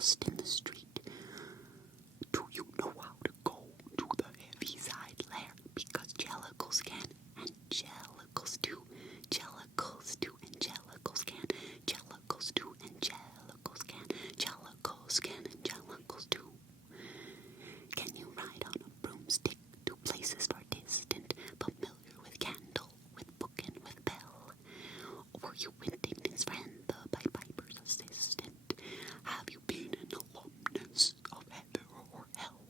lost in the street. Do you know how to go to the heavy-side lair? Because jellicles can, and jellicles do. Jellicles do, and jellicles can. Jellicles do, and jellicles can. Jellicles can, and jellicles do. Can you ride on a broomstick to places far distant, familiar with candle, with book, and with bell? Or you Whittington's friend, the Pied Piper's assistant? Have you been an alumnus of heather or hell?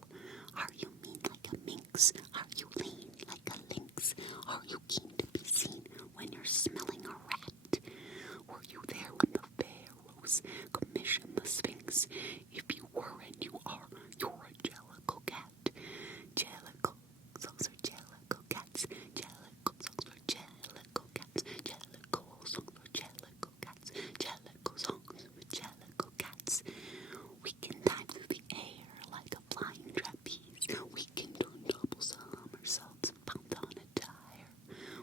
Are you mean like a minx? Are you lean like a lynx? Are you keen to be seen when you're smelling a rat? Were you there when the pharaohs commissioned the Sphinx? If you were and you are, you're a Jellicle cat. Jellicle songs are Jellicle cats. Jellicle songs are Jellicle cats. Jellicle songs are Jellicle cats. Jellicle songs for Jellicle cats. We can dive through the air like a flying trapeze. We can turn double somersaults, pound on a tire.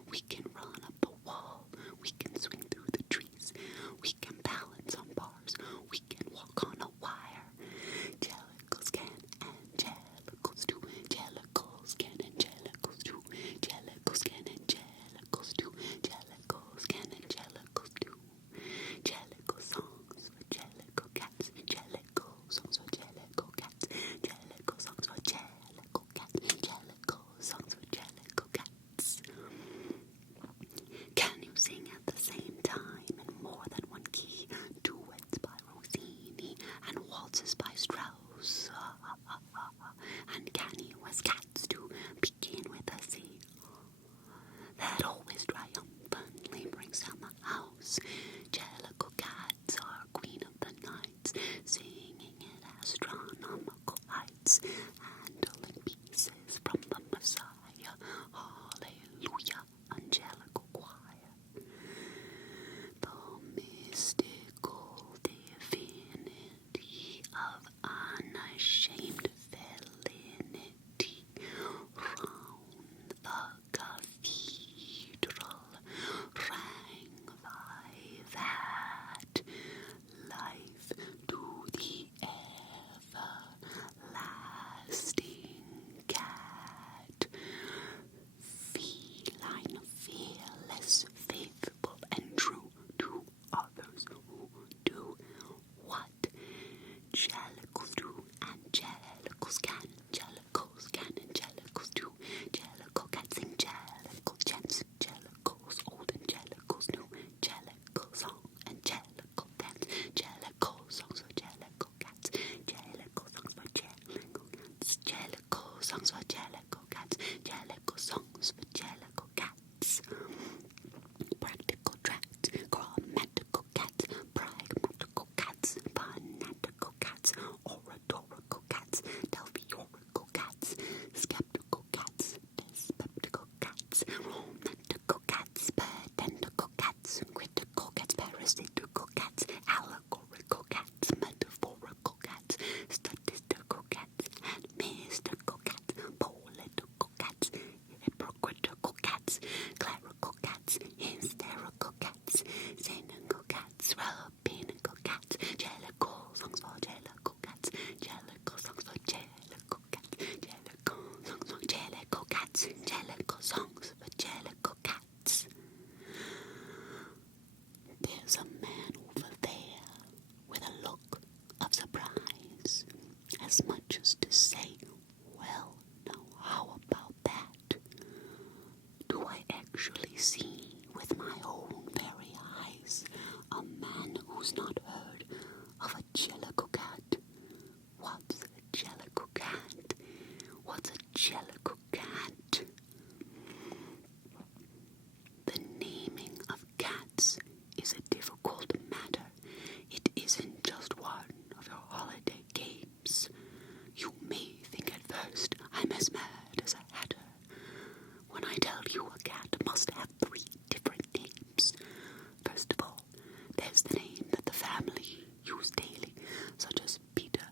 We can run up a wall. We can swing through the trees. We can balance on bars. We can walk on a wire. Jellicles can and jellicles do. Jellicles can and jellicles do. Jellicles can and jellicles do. Jellicles can and jellicles do. Jellicle songs for Jellicle cats. Jellicle songs for Jellicle cats. Jellicle songs for Jellicle cats. Jellicle songs for Jellicle cats. Can you sing at the same time in more than one key? Duets by Rossini and waltzes by Strauss. And can you, as cats do, begin with a C that always triumphantly brings down the house? Jellicle cats are queen of the nights, singing at astronomical heights, handling pieces from the Messiah. Hallelujah, angelical choir. The mystical divinity of unashamed felinity round the cathedral rang vivat, life to the everlasting cat, feline, fearless, faithful, and true to others who do what jellicles do, and jellicles can. Jellicles can and jellicles do. Jellicle cats sing jellicle chants. Jellicles old and jellicles new. Jellicle song and jellicle dance. Jellicle songs for jellicle cats. Jellicle songs for jellicle cats. Jellicle songs for jellicle cats. Jellicle songs for jellicle cats. Practical tracts, grammatical cats, pragmatical cats, fanatical cats, oratorical cats, delphiorical cats, skeptical cats, dyspeptical cats, romantical cats, pedantical cats, critical cats, parasitical cats, allegorical cats, metaphorical cats, statistical cats, and mystical cats, political cats, hypocritical cats, clerical cats, hysterical cats, cynical cats, rabbinical cats, jellicle songs for jellicle cats, jellicle songs for jellicle cats, jellicle songs for jellicle cats, jellicle songs for jellicle cats. There's a man over there with a look of surprise, as much as to say, well, now how about that? Do I actually see with my own very eyes a man who's not heard of a jellicle cat? What's a jellicle cat? What's a jellicle cat? The naming of cats is a difficult matter. It isn't just one of your holiday games. You may think at first I'm as mad as a hatter when I tell you a cat must have 3 different names. First of all, there's the name that the family use daily, such as Peter,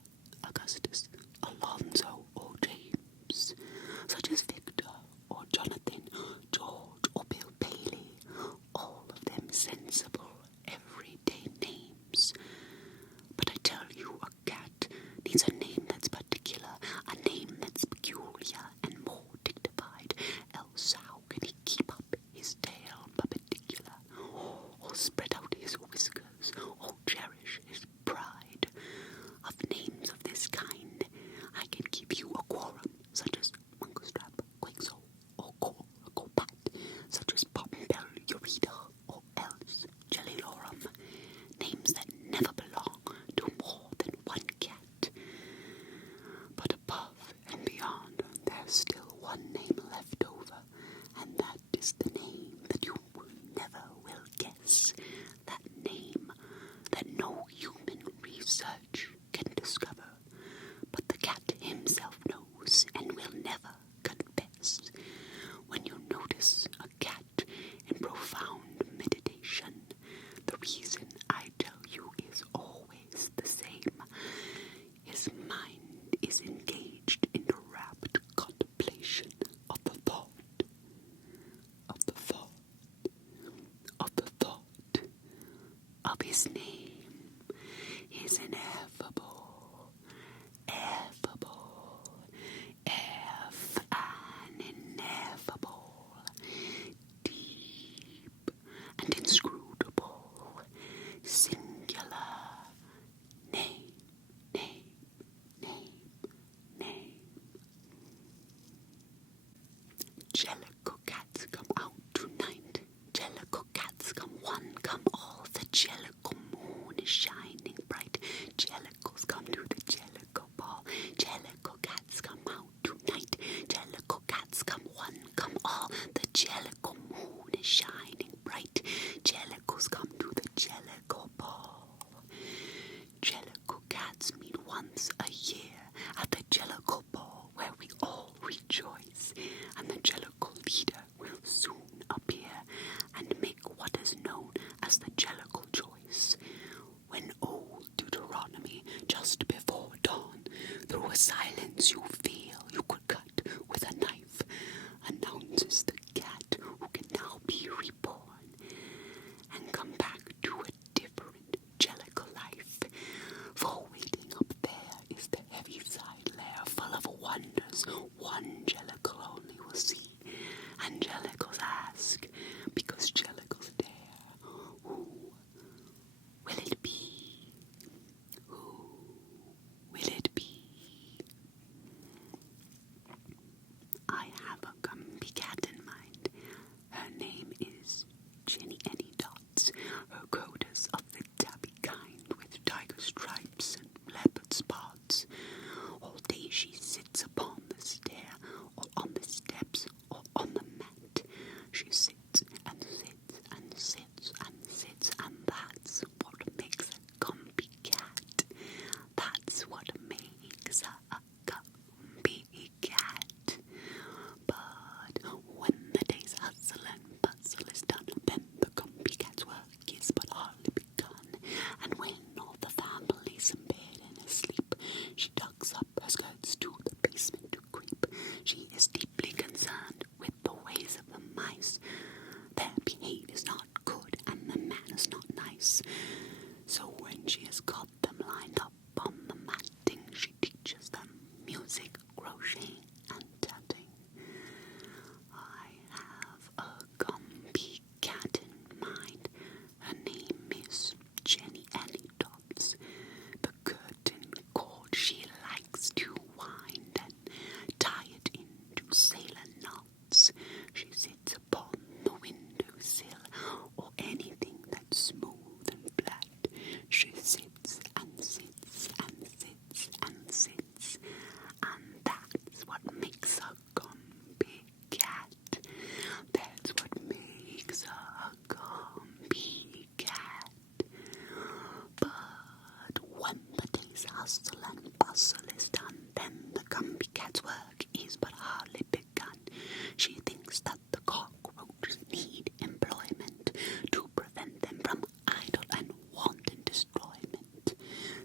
Augustus, Alonzo, or James, such as Victor, or Jonathan, George, or Bill Bailey, all of them sensible, everyday names. But I tell you, a cat search can discover, but the cat himself knows and will never confess. When you notice a cat in profound meditation, the reason I tell you is always the same. His mind is engaged in rapt contemplation of the thought, of the thought, of the thought, of his name, his ineffable, effable, and ineffable, deep and inscrutable, singular, name, name, name, name. Jellicle cats come out tonight. Jellicle cats come one, come all. The Jellicle moon is shining bright. Jellicles come to the Jellicle ball. Jellicle cats come out tonight. Jellicle cats come one, come all. The Jellicle moon is shining bright. Jellicles come to the Jellicle ball. Jellicle cats meet once a year at the Jellicle ball, where we all rejoice, and the Jellicle leader will soon appear and make what is known as the Jellicle choice. When old Deuteronomy, just before dawn, through a silence you feel you could cut with a knife, announces the cat who can now be reborn and come back to a different Jellicle life. For waiting up there is the Heaviside lair full of wonders one Jellicle only will see. And Jellicles ask, because Jellicles dare, who will it be? Who will it be? I have a Gumbie cat in mind. Her name is Jennyanydots. Her coat is of the tabby kind with tiger stripes and leopard spots. All day she sits upon the stair, or on the steps, or on the mat. She sits and sits and sits and sits, and that's what makes a Gumbie cat. That's what makes a Gumbie cat. But when the day's hustle and bustle is done, then the Gumbie cat's work is but hardly begun. And when all the family's in bed and asleep, she tucks up her skirts to the basement to creep. She is deeply concerned with the ways of the mice. Their behavior's not good and the manners not nice. So when she has got them lined up on the matting, she teaches them music, crocheting, and tatting. I have a Gumbie cat in mind. Her name is Jennyanydots. The curtain cord she likes to wind and tie it into sailor knots. She sits upon the windowsill or anything that's smooth and flat. She sits and sits and sits and sits, and that's what makes a Gumbie cat. That's what makes a Gumbie cat. But when the day's hustle and bustle is done, then the Gumbie cat's work is but hardly begun. She thinks that the cockroaches need employment to prevent them from idle and wanton destroyment.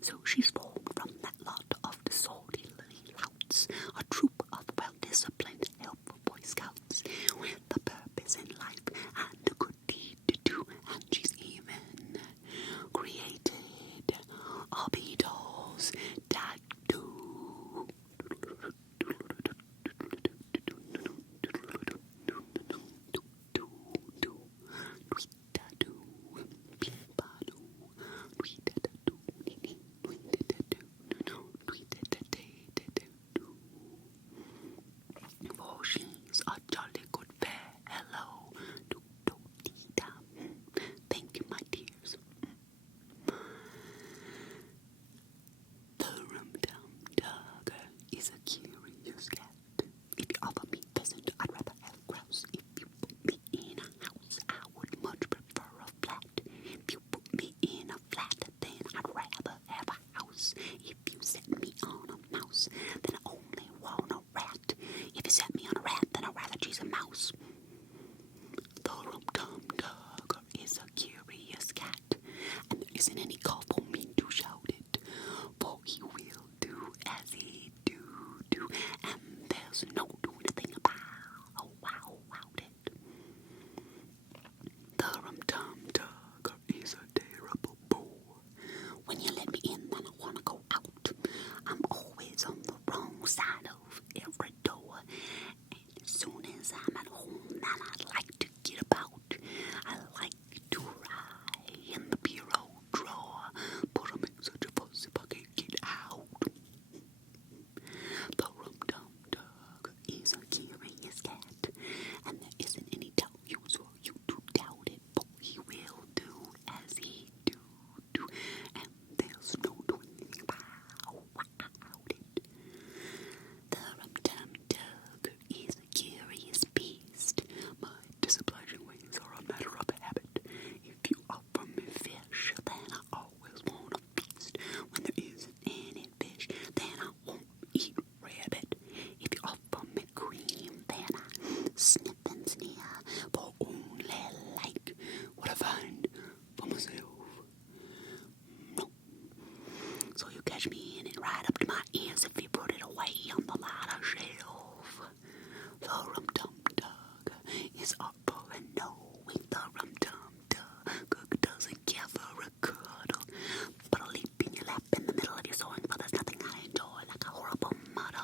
So she's formed from that lot of disorderly louts a troop of well-disciplined, helpful Boy Scouts with a purpose in life and a good deed to do. And she's even created a Beatles that do all for me to shout it, for he will do as he do, and there's no doing a thing about it. The Rum Tum Tugger is a terrible bore. When you let me in, then I wanna go out. I'm always on the wrong side of every door, and as soon as I'm at home, then I like to get about. I like to ride in the bureau drawer, but I make such a fuss if I can't get out. The Rum Tum Tugger is a curious cat, and there isn't any doubt use for you to doubt it, for he will do as he do, and there's no doing anything about it. The Rum Tum Tugger is a curious beast. My disobliging ways are a matter of habit. If you offer me fish, then I always want a feast. When there isn't any fish, then I won't eat rabbit. If you offer me cream, then I sniff and sneer, for only like what I find for myself. No. So you catch me in it right up to my ears if you put it away on the ladder shelf. The Rum Tum Tugger is artful and knowing. The Rum Tum Tugger doesn't care for a cuddle, but I'll leap in your lap in the middle of your sewing, for there's nothing I enjoy like a horrible muddle.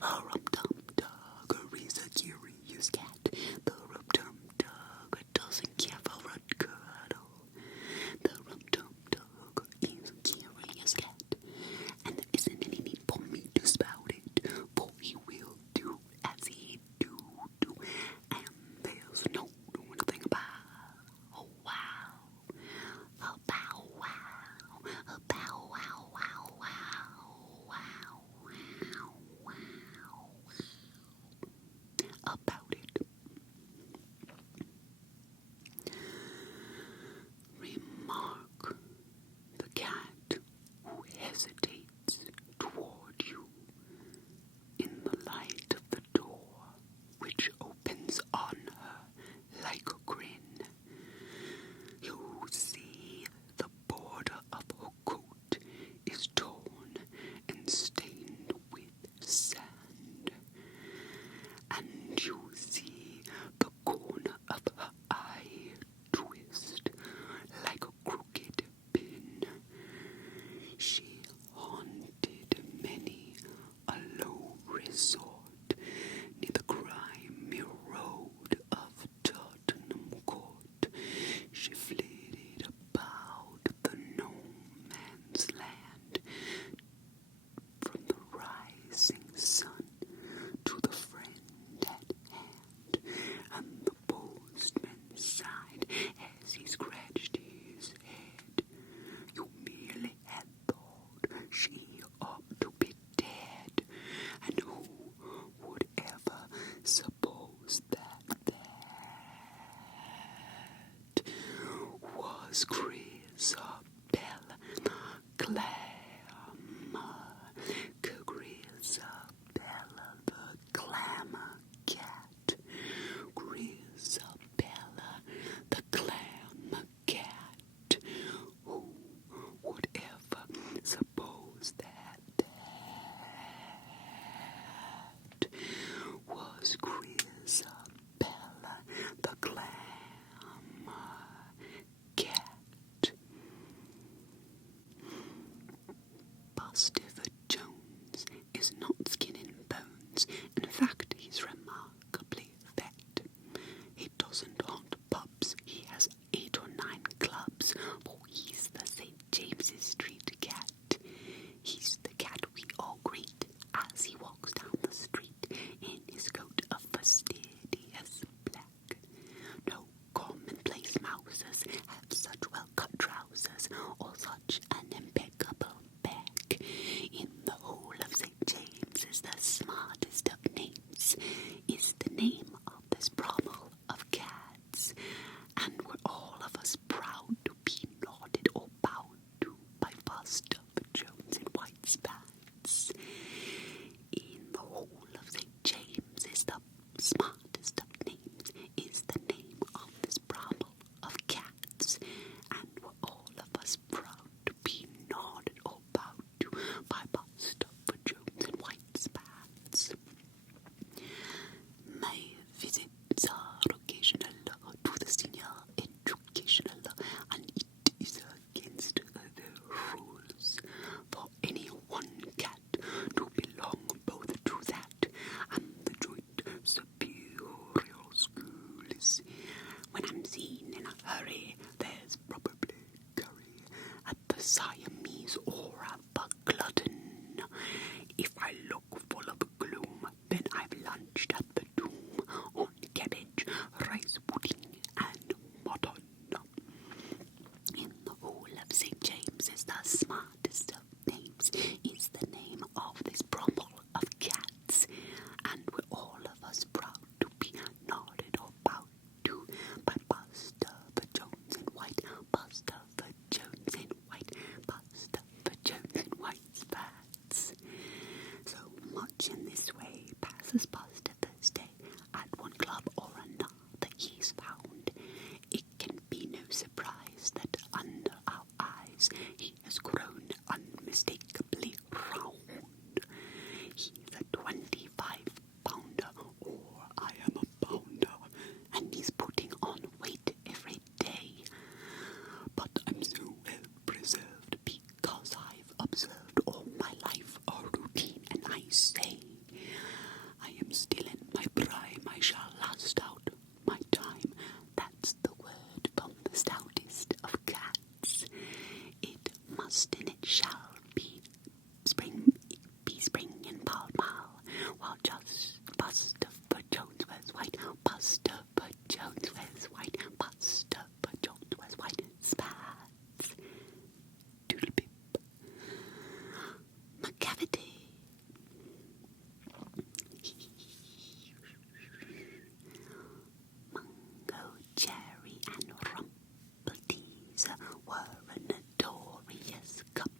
The Rum Tum Tugger is a curious cat. The Rum Tum Tugger doesn't care for a cuddle. The Rum Tum Tugger is a curious cat, and there isn't any need for me to spout it, for he will do as he do, and there's no doing a thing about. Oh wow, a bow wow, a bow wow wow wow wow wow about it. Remark the cat who hesitates toward you in the light of the door, which opens on her like a grin. You see the border of her coat is torn and stained with sand, and you see the corner of her eye twist like a crooked pin. She haunted many a low resort near the grimy road of Tottenham Court. She flitted about the no man's land, from the rising sun to the friend at hand, and the postman sighed as he scratched his head. You merely had thought she ought to be dead, and who would ever suppose that was Grizabella the Glamour, Grizabella the Glamour Cat, Grizabella the Glamour Cat. Who would ever suppose that was Grizabella the Glamour Cat? Bustopher Jones is not skin and bones. In fact, he's remarkably fat. He doesn't haunt pubs. He has 8 or 9 clubs, for he's the St. James's Street cat. He's the cat we all greet as he walks down the street in his coat of fastidious black. No commonplace mouses have such well-cut trousers or such an impeccable back. Siamese or a glutton. If I look full of gloom, then I've lunched at the tomb on cabbage, rice pudding, and mutton. In the hall of St. James's, the smartest of names is the name of this brumble of cats, and we're all of us proud to be nodded or bowed to by Bustopher Jones in white, Bustopher Jones in white, Bustopher Jones in white spats. So much in this way passes Bustopher's day. At one club or another he's found. It can be no surprise that under our eyes he has grown unmistakably round. He's a 25-pounder, or I am a pounder, and he's putting on weight every day. But I'm so well preserved because I've observed all my life a routine, and I say, I am still in my prime, I shall last out my time. That's the word from the stoutest of cats. It must and it shall be spring in Pall Mall, while just Bustopher Jones wears white, Bustopher Jones wears white, Bustopher Jones wears white spats. Doodle pip. Macavity. Mango, cherry, and rumple teas were a notorious couple.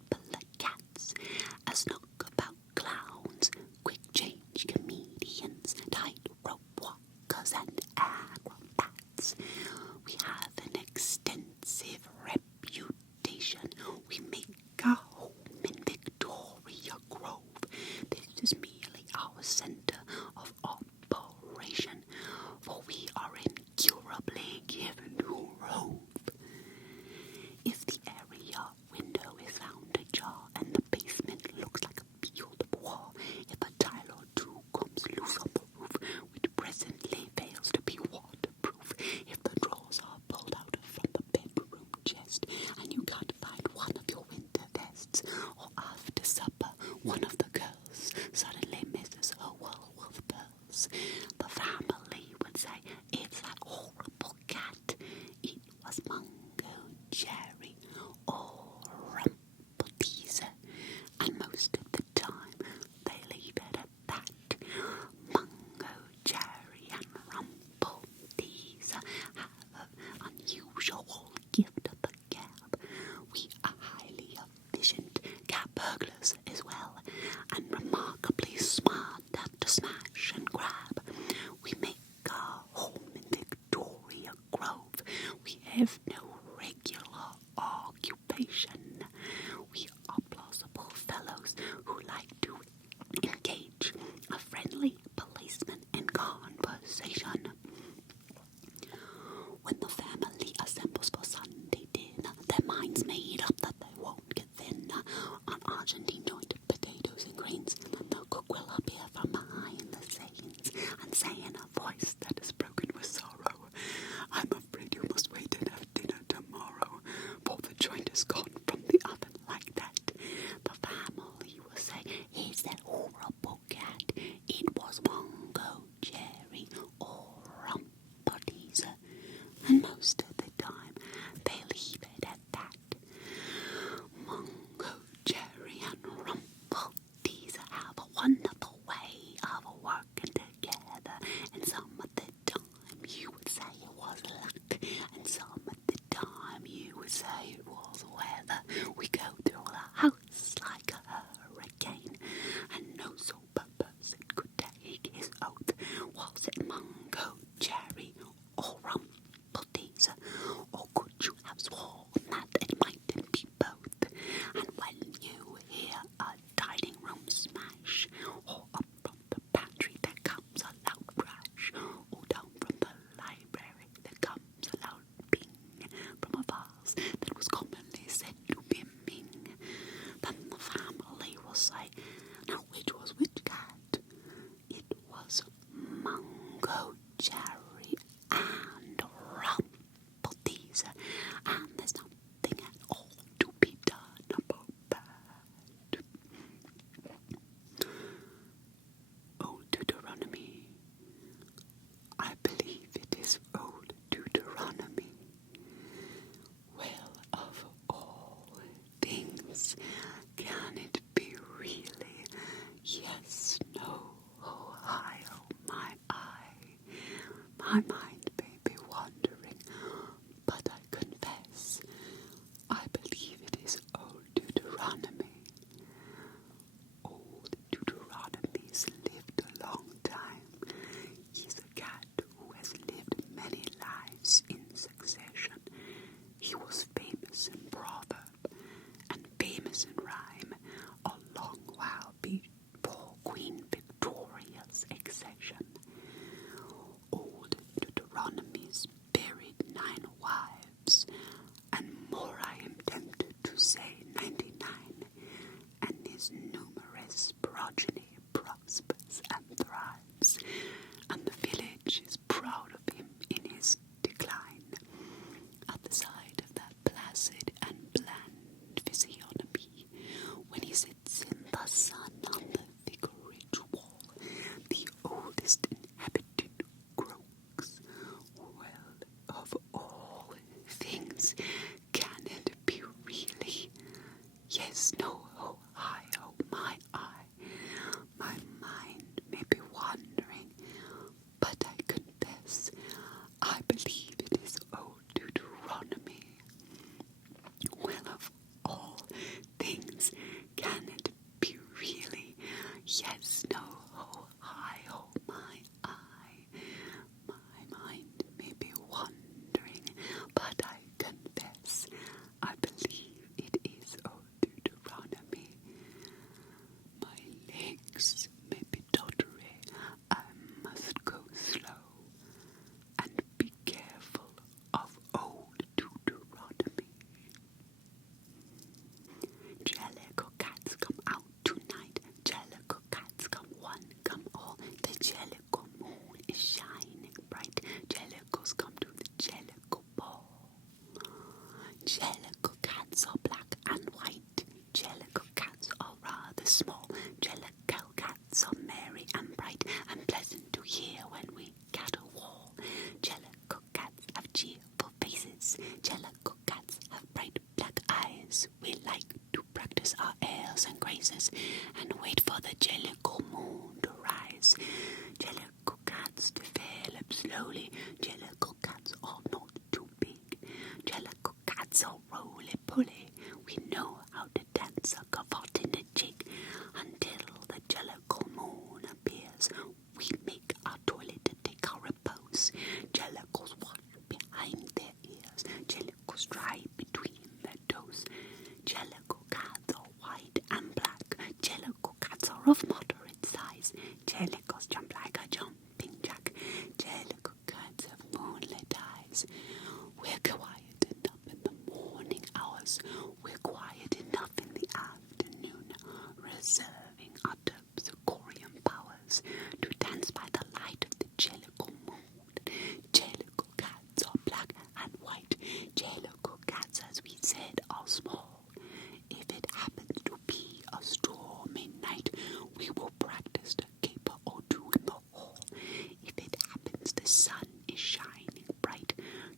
to say 99, and his numerous progeny prospers and thrives, and the village is proud of him in his decline. At the side of that placid and bland physiognomy, when he sits in the sun on the vicarage wall, the oldest inhabitant croaks, "Well, of all things, can it be really? Yes, no, oh, I, oh, my eye. My mind may be wandering, but I confess I believe it is old Deuteronomy. Well, of all things, can it be really? Yes, no, oh, I, oh, my eye. My mind may be wandering, but I confess I believe it is old Deuteronomy. My legs may be tottery, I must go slow, and be careful of old Deuteronomy. Jellicle cats come out tonight, Jellicle cats come one, come all, the Jellicle moon is shining bright, Jellicles come to the Jellicle Ball. Jellicle cats are black and white, Jellicle cats are rather small, Jellicle cats are merry and bright, and pleasant to hear when we caterwaul. Jellicle cats have cheerful faces, Jellicle cats have bright black eyes. We like to practice our airs and graces, and wait for the Jellicle moon to rise. Jellicle cats develop slowly, Jellicle cats are not too big, Jellicle cats are roly-poly. We know how to dance a gavotte in the jig. Until the Jellicle moon appears, we make our toilet to take our repose. Jellicles wash behind their ears, Jellicles dry between their toes. Jellicle cats are white and black, Jellicle cats are of moderate size, Jellicles jump like a jumping jack, Jellicle cats have moonlit eyes. We're quiet enough in the morning hours, we're quiet enough in the afternoon, reserving our terpsichorean powers to dance by the light of the Jellicle moon. Jellicle cats are black and white, Jellicle cats, as we said, are small. If it happens to be a stormy night, we will practice a caper or two in the hall. If it happens the sun is shining bright,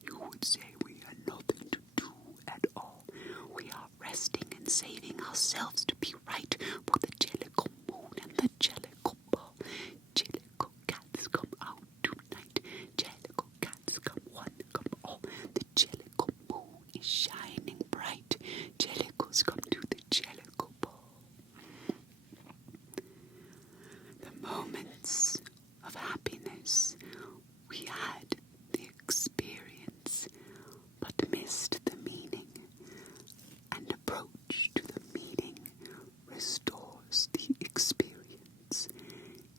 you would say we had nothing to do at all. We are resting and saving ourselves to be right for the Jellicle moon and the Jellicle Ball. Jellicle cats come out tonight, Jellicle cats come one, come all. The Jellicle moon is shining bright, Jellicles come to the Jellicle Ball. The moments of happiness we had the experience, but missed the meaning, and approach to the meaning restores the experience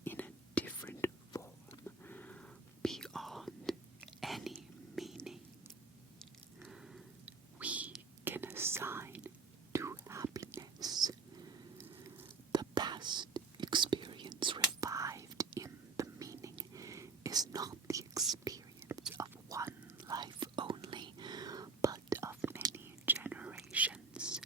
in a different form, beyond any meaning. We can assign to happiness the past experience revived in the meaning is not the experience of one life only, but of many generations.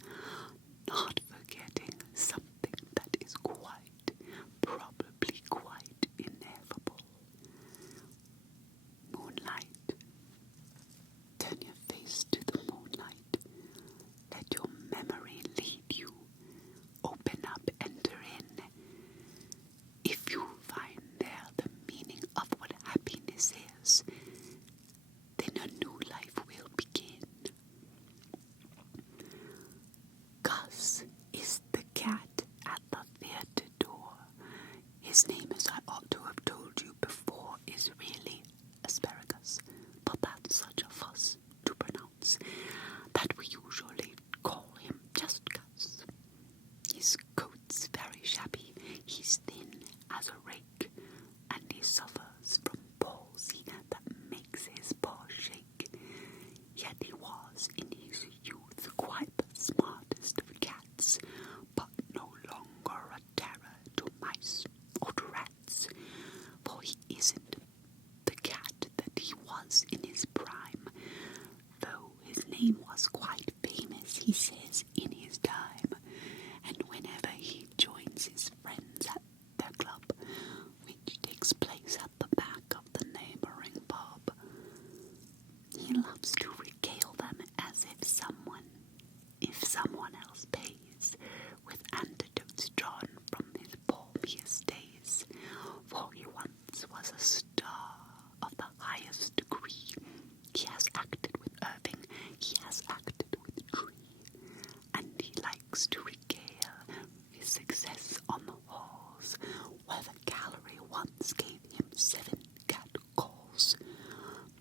jokes to regale his success on the halls, where the gallery once gave him 7 cat calls.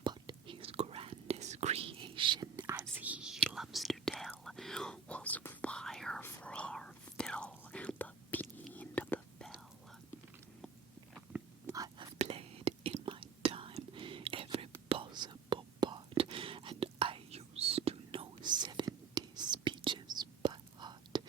But his grandest creation, as he loves to tell, was Fire for our fiddle, the fiend of the fell. I have played in my time every possible part, and I used to know 70 speeches by heart.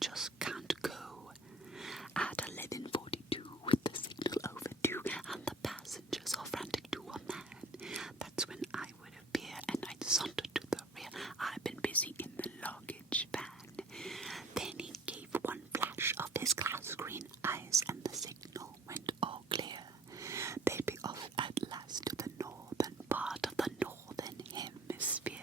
just can't go. At 11:42, with the signal overdue, and the passengers all frantic to a man, that's when I would appear, and I'd saunter to the rear. I've been busy in the luggage van. Then he gave one flash of his glass green eyes, and the signal went all clear. They'd be off at last to the northern part of the northern hemisphere.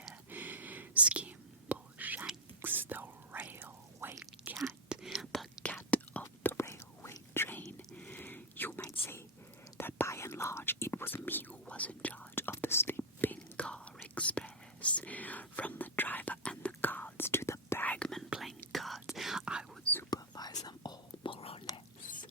Skimbleshanks, the railway cat, the cat of the railway train. You might say that by and large it was me who was in charge of the sleeping car express. From the driver and the guards to the bagman playing cards, I would supervise them all, more or less.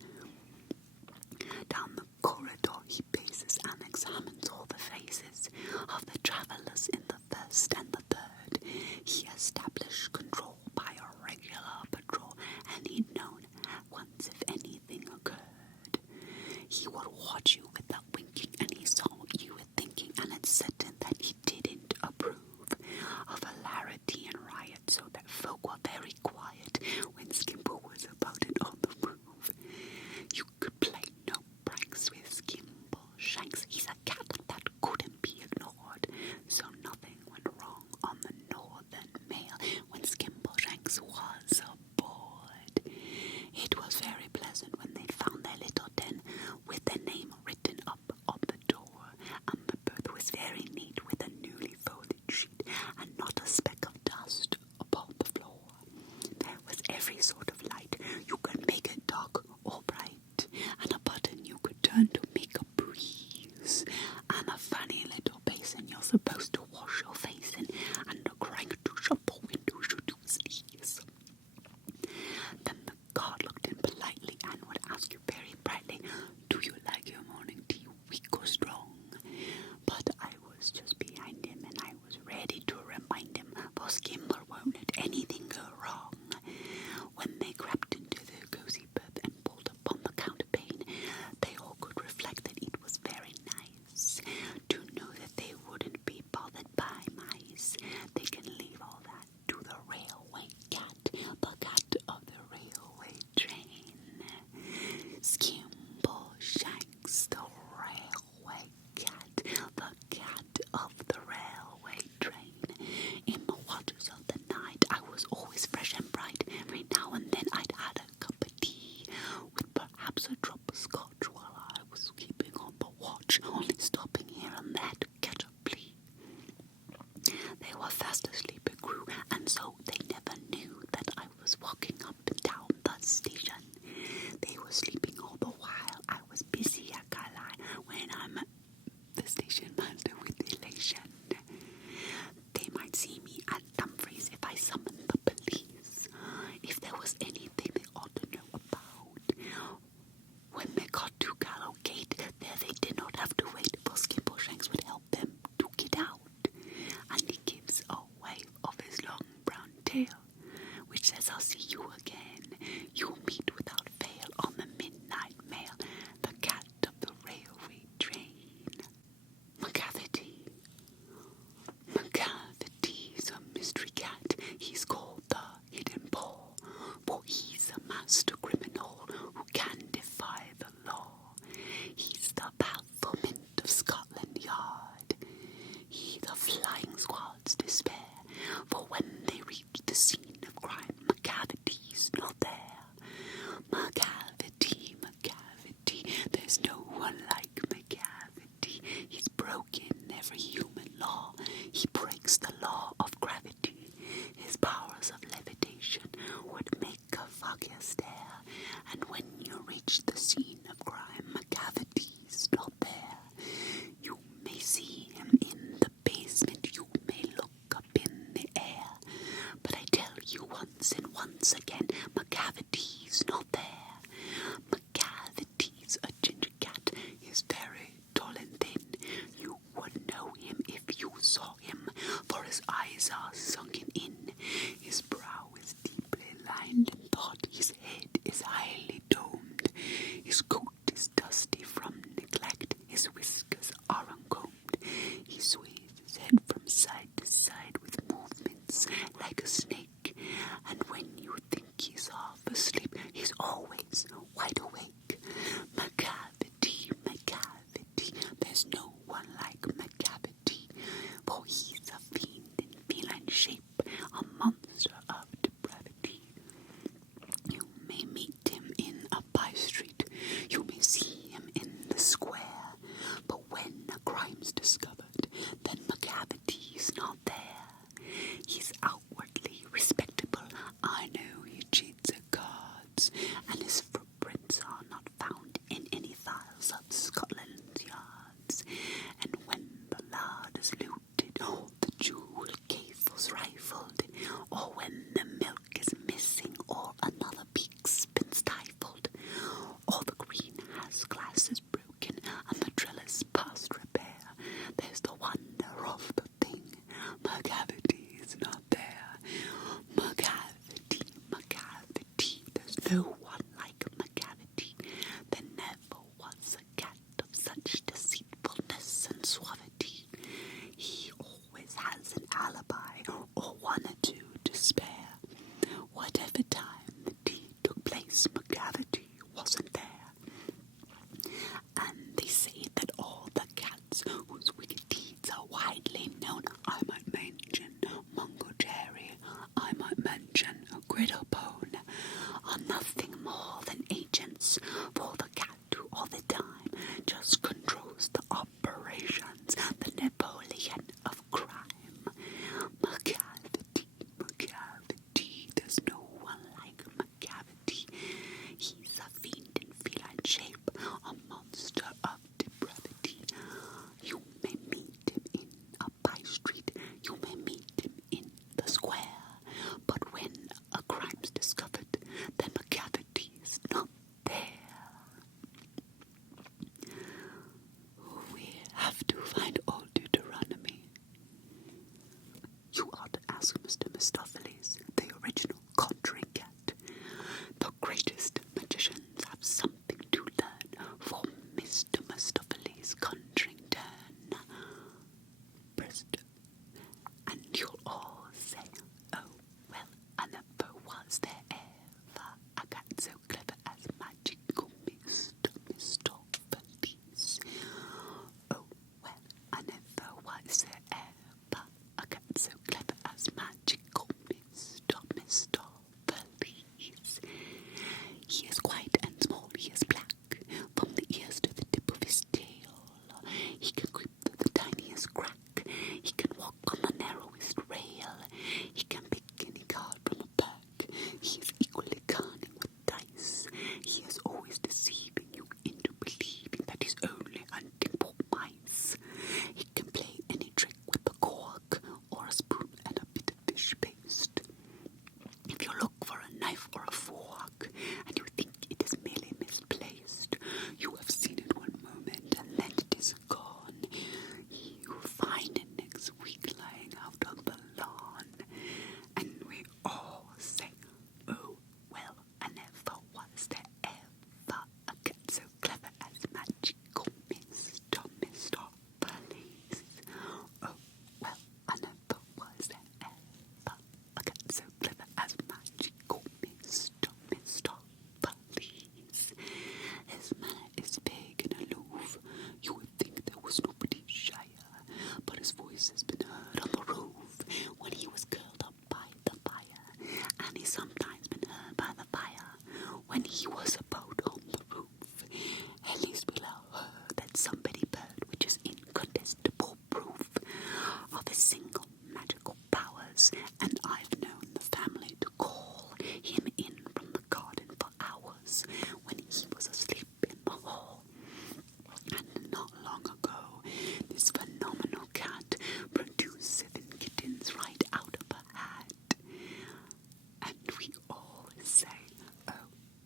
Down the corridor he paces and examines all the faces of the travellers in the first and the third. He established control by a regular patrol, and he'd known once if anything occurred. He would watch you without winking, and he saw what you were thinking, and it's certain that he didn't approve of hilarity and riot, so that folk were very quiet when Skimble was about it on the move. You could play no pranks with Skimbleshanks. He's a cat that couldn't be ignored, so nothing went wrong on the Northern Mail when Skimbleshanks was aboard. It was very pleasant when they'd found their little den with their name written up on the door, and the berth was very neat with a newly folded sheet and not a speck of dust upon the floor. There was every sort of light. You could make it dark or bright, and a button you could turn to make a breeze, and a funny little basin you're supposed to wash your face in, and a crank to shut the windows you do sneeze. Then the guard looked in politely and would ask you very brightly, "Do you like your morning tea weak or strong?" But I was just behind him, and I was ready to remind him, for Skimble won't let anything go wrong. When they crept into their cozy berth and pulled upon the counterpane, they all could reflect that it was very nice to know that they wouldn't be bothered by mice. They can leave all that to the railway cat, the cat of the railway train. Skimbleshanks, the railway cat, the cat of the railway train. In the waters of the night, I was always fresh and bright. Every now and then I'd had a cup of tea, with perhaps a drop of scotch while I was keeping on the watch, only stopping here and there to catch a flea. They were fast asleep, a crew, and so they never knew that I was walking up and down the station. They were sleeping all the while I was busy at Carlisle, when I'm the station master with elation. They might see me at Dumfries if I summoned the police, if there was anything they ought to know about. When they got to Gallowgate, there they did not have to wait, for Skimbleshanks would help them to get out. And he gives a wave of his long brown tail, which says, "I'll see you again. You'll meet without fail on the midnight mail, the cat of the railway train." Macavity. Macavity's a mystery cat. He's called the Hidden Ball, for he's a master criminal who can defy the law. He's the bafflement of Scotland Yard. He the flying squad's despair, for when they reach the scene of crime, Macavity's not there. Macavity, Macavity, there's no one like Macavity. He's broken every human law. He breaks the law of gravity. His powers of levitation would make a foggier stare, and when you reach the scene of crime, Macavity's not there. You may see him in the basement, you may look up in the air, but I tell you once and once again, Macavity's not there. Macavity's a ginger cat. He's very tall and thin. You would know him if you saw him, for his eyes are sunken in. His brow is deeply lined in thought. His head is highly domed. His coat is dusty from neglect. His whiskers are uncombed. He sways his head from side to side with movements like a snake. And when you think he's no one like Macavity. There never was a cat of such deceitfulness and suavity. He always has an alibi, or one or two to spare. Whatever time the deed took place, Macavity wasn't there. And they say that all the cats whose wicked deeds are widely known, I might mention Mungo Jerry, I might mention Grizabella, are nothing more than agents for the cat who all the time just controls the operations, the Napoleon of crime. Macavity, there's no one like Macavity. He's a fiend in feline shape, a monster of depravity. You may meet him in a by street, you may meet him in the square, but when a crime's discovered, then Macavity is not there. We have to find old Deuteronomy. You ought to ask Mr. Mistoffelees, the original conjuring cat. The greatest magicians have something to learn from Mr. Mistoffelees' conjuring turn. Brister. And you'll all say, oh, well, I never was there ever a cat so clever as magical Mr. Mistoffelees. Oh, well, I never was there ever a cat so clever as magical Mr. Mistoffelees. He is white and small, he is black, from the ears to the tip of his tail. He can creep through the tiniest crack, he can walk on the narrowest rail, he can pick any card from a pack, he is equally cunning with dice, he is always deceiving you into believing that he's only hunting for mice. He can play any trick with a cork, or a spoon and a bit of fish paste. If you look for a knife or a fork, and you think it is merely misplaced, you have seen it one moment, and then it is gone. You find it next week lying out on the lawn, and we all say, oh, well, I never was there ever a cat so clever as magical Mr. Mistoffelees. Oh, well, I never was there ever a cat so clever as magical Mr. Mistoffelees. His manner is vague and aloof. You would think there was nobody shyer, but his voice has been heard on the roof when he was curled up by the fire, and he's sometimes been heard by the fire when he was about on the roof. At least we'll have heard that somebody bird, which is incontestable proof of his single magical powers, and I've known the family to call him in from the garden for hours when he was asleep in the hall. And not long ago, this phenomenal cat produced 7 kittens right out of her hat. And we all say, oh,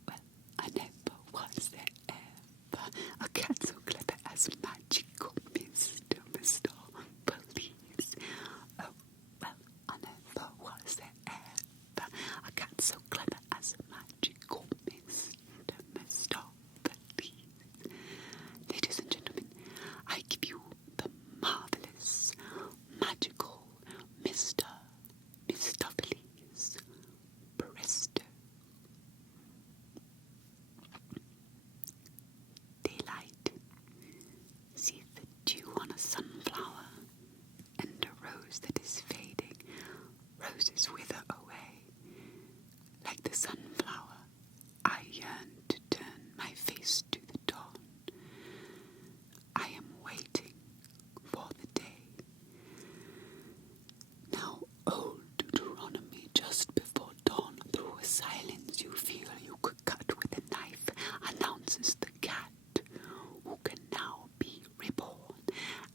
well, I never was there ever a cat so clever as magical Mr. Mistoffelees. Oh, well, I never was there ever a cat so clever as magical Mr. Mistoffelees. Ladies and gentlemen, I give you the marvelous, magical Mr. Mistoffelees. Presto. Daylight sees the dew on a sunflower and a rose that is fading. Roses wither away. Like the sunflower, I yearn to turn my face to the dawn. I am waiting for the day. Now, old Deuteronomy, just before dawn, through a silence you feel you could cut with a knife, announces the cat who can now be reborn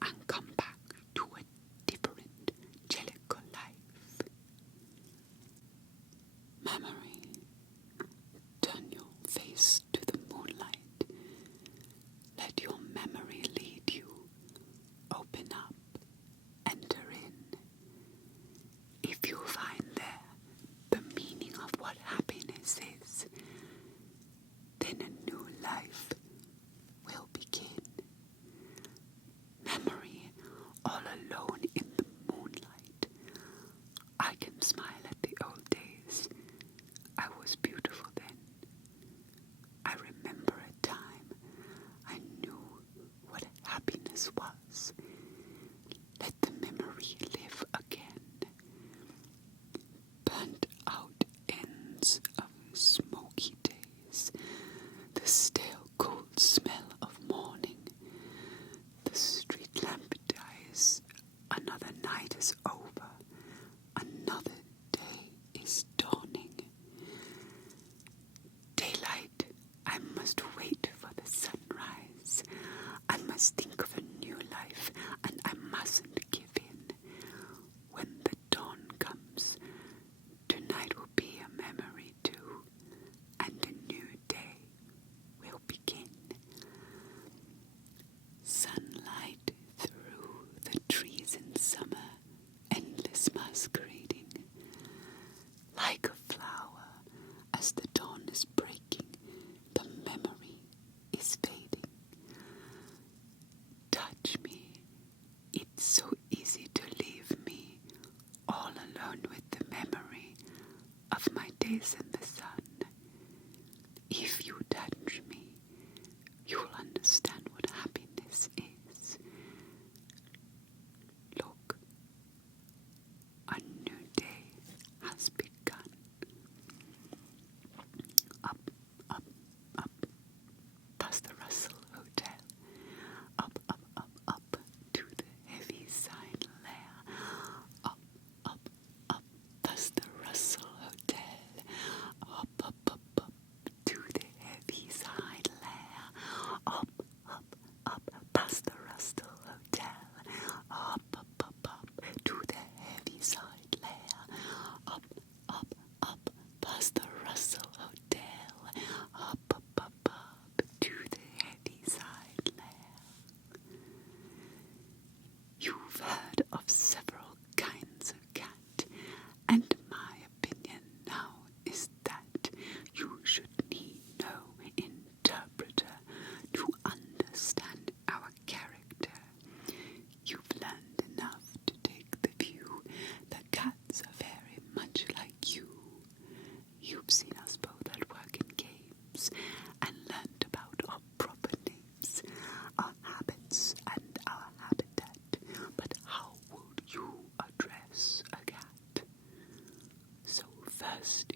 and come back to a different Jellicle life. Memory days in the sun. If you touch me, you'll understand what happiness is. Look, a new day has begun. Up, up, up, past the Russell Hotel. Up, up, up, up to the Heaviside Lair. Up, up, up, past the Russell Hotel. Up, up, up, up to the Heaviside Lair. Up, up, up, past the Russell Hotel. Up, up, up, up to the Heaviside Lair. Up, up, up, past the Russell Hotel. Up, up, up, up to the Heaviside Lair. You've heard of several kinds of cat, and my opinion now is that you should need no interpreter to understand our character. You've learned enough to take the view that cats are very much like you. You've seen us both at work in games and learned about our proper names, our habits, and our habitat. But how would you address a cat? So first